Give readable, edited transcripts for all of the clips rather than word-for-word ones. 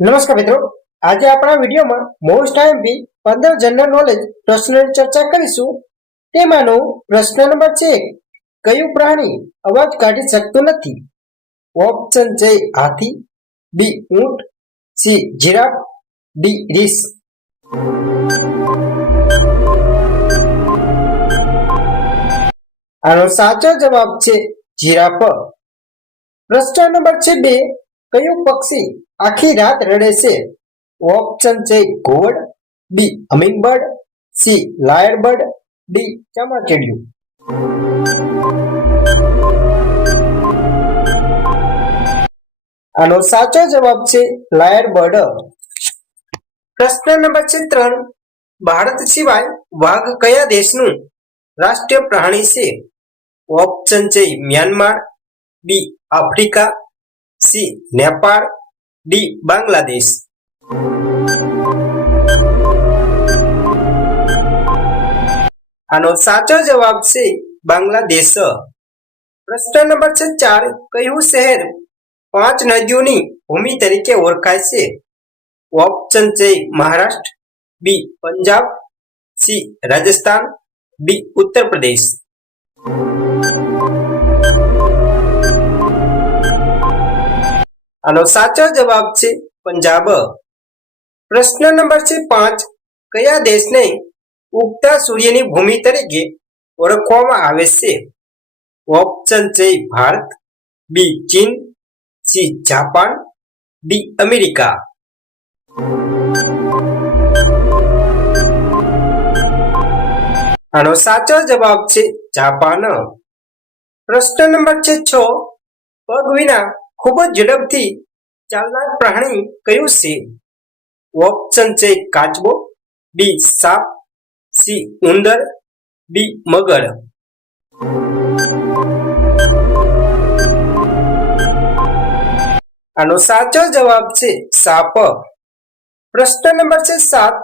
નમસ્કાર મિત્રો, આજે આપણા વિડીયોમાં મોસ્ટ આઈએમપી 15 જનરલ નોલેજ પ્રશ્નોની ચર્ચા કરીશું. તેમાંનો પ્રશ્ન નંબર છે, કયું પ્રાણી અવાજ કાઢી શકતું નથી? ઓપ્શન છે હાથી, બી ઊંટ, સી જીરાફ, ડી રીંછ. આનો સાચો જવાબ છે જીરાફ. પ્રશ્ન નંબર છે 2, કયું પક્ષી આખી રાત રડે છે? ઓપ્શન છે ઘુવડ, બી હમિંગબર્ડ, સી લાયરબર્ડ, ડી ચામાચીડિયું. આનો સાચો જવાબ છે લાયરબર્ડ. પ્રશ્ન નંબર છે 3, ભારત સિવાય વાઘ કયા દેશનું રાષ્ટ્રીય પ્રાણી છે? ઓપ્શન છે Myanmar, B Africa, C Nepal, D Bangladesh. આનો સાચો જવાબ છે બાંગ્લાદેશ. પ્રશ્ન નંબર છે 4, કયું શહેર 5 નદીઓની ભૂમિ તરીકે ઓળખાય છે? ઓપ્શન છે મહારાષ્ટ્ર, બી પંજાબ, સી રાજસ્થાન, ડી ઉત્તર પ્રદેશ. આનો સાચો જવાબ છે પંજાબ. પ્રશ્ન નંબર છે 5, કયા દેશને ઉગતા સૂર્યની ભૂમિ તરીકે ઓળખવામાં આવે છે? ઓપ્શન છે ભારત, બી ચીન, સી જાપાન, ડી અમેરિકા. આનો સાચો જવાબ છે જાપાન. પ્રશ્ન નંબર છે 6, પગ વિના ખૂબ જ ઝડપથી ચાલનાર પ્રાણી કયું છે? ઓપ્શન છે કાચબો, બી સાપ, સી ઉંદર, ડી મગર. આનો સાચો જવાબ છે સાપ. પ્રશ્ન નંબર છે 7,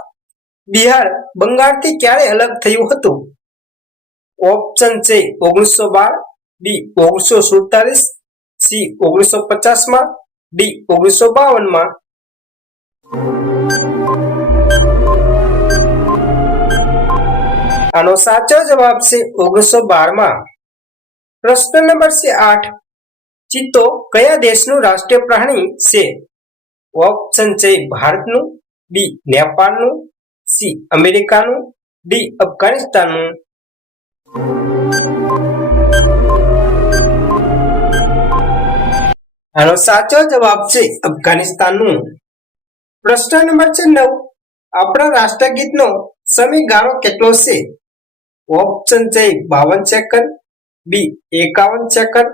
બિહાર બંગાળથી ક્યારે અલગ થયું હતું? ઓપ્શન છે 1912, બી 1947, સી 1950 માં, ડી 1952 માં. આનો સાચો જવાબ છે 1912 માં. પ્રશ્ન નંબર છે 8, ચિત્તો કયા દેશનું રાષ્ટ્રીય પ્રાણી છે? ઓપ્શન છે ભારતનું, બી નેપાળનું, સી અમેરિકાનું, ડી અફઘાનિસ્તાનનું. આનો સાચો જવાબ છે અફઘાનિસ્તાનનું. પ્રશ્ન નંબર છે 9, આપણા રાષ્ટ્રગીતનો સમયગાળો કેટલો છે? ઓપ્શન છે 52 સેકન્ડ, બી 51 second,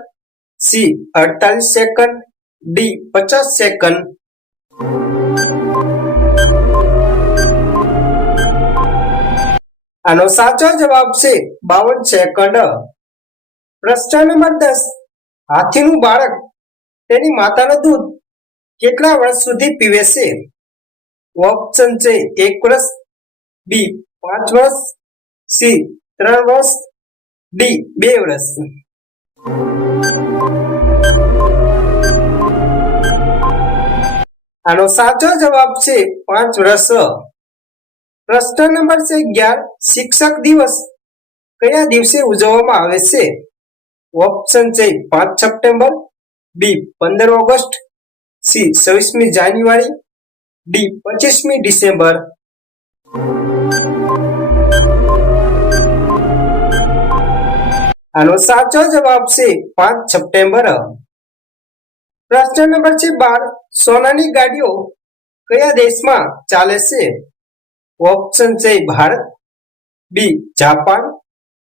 C 48 second, D 50 second. આનો સાચો જવાબ છે 52 સેકન્ડ. પ્રશ્ન નંબર 10, હાથીનું બાળક તેની માતાનું દૂધ કેટલા વર્ષ સુધી પીવે છે? ઓપ્શન છે 1 વર્ષ, બી 5 વર્ષ, સી 3 વર્ષ, ડી 2 વર્ષ. આનો સાચો જવાબ છે 5 વર્ષ. પ્રશ્ન નંબર છે 11, શિક્ષક દિવસ કયા દિવસે ઉજવવામાં આવે છે? ઓપ્શન છે 5 સપ્ટેમ્બર, બી 15 ઓગસ્ટ, સી 26મી જાન્યુઆરી, ડી 25મી ડિસેમ્બર. આનો સાચો જવાબ છે 5 સપ્ટેમ્બર. પ્રશ્ન નંબર છે 12, સોનાની ગાડીઓ કયા દેશમાં ચાલે છે? ઓપ્શન છે Bharat, B Japan,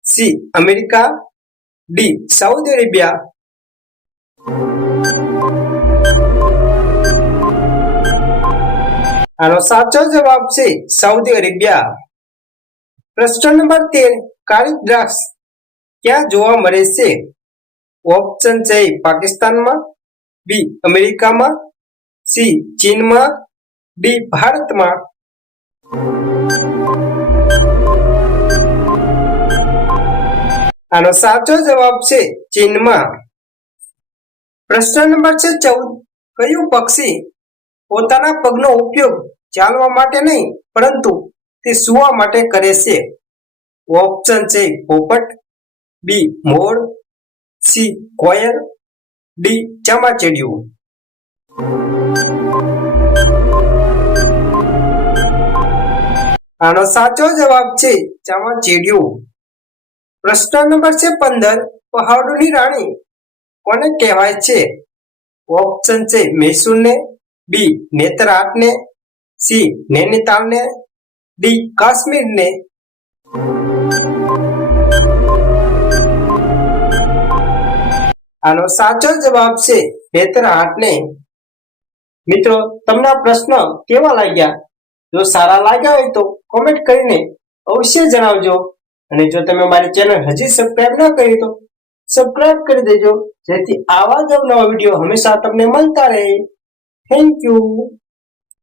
C America, D Saudi Arabia. આનો સાચો જવાબ છે સાઉદી અરેબિયા. પ્રશ્ન નંબર 13, કાળી દ્રાક્ષ ક્યાં જોવા મળે છે? ઓપ્શન છે પાકિસ્તાનમાં, બી અમેરિકામાં, સી ચીનમાં, ડી ભારતમાં. આનો સાચો જવાબ છે ચીનમાં. પ્રશ્ન નંબર છે 14, કયું પક્ષી પોતાના પગનો ઉપયોગ ચાલવા માટે નહીં પરંતુ તે સૂવા માટે કરે છે. ઓપ્શન છે પોપટ, બી મોર, સી કોયલ, ડી ચામાચીડિયું. આનો સાચો જવાબ છે ચામાચીડિયું. પ્રશ્ન નંબર છે 15. પહાડોની રાણી કોને કહેવાય છે? ઓપ્શન છે મૈસૂરને, બી નેતરહાટને, સી નૈનીતાલને, ડી કાશ્મીરને. આનો સાચો જવાબ છે નેતરહાટને. મિત્રો, તમને આ પ્રશ્ન કેવા લાગ્યા? જો સારા લાગ્યા હોય તો કોમેન્ટ કરીને અવશ્ય જણાવજો. અને જો તમે મારી ચેનલ હજી સબસ્ક્રાઇબ ન કરી તો સબસ્ક્રાઇબ કરી દેજો, જેથી આવા જ નવા વિડીયો હંમેશા તમને મળતા રહે. Thank you.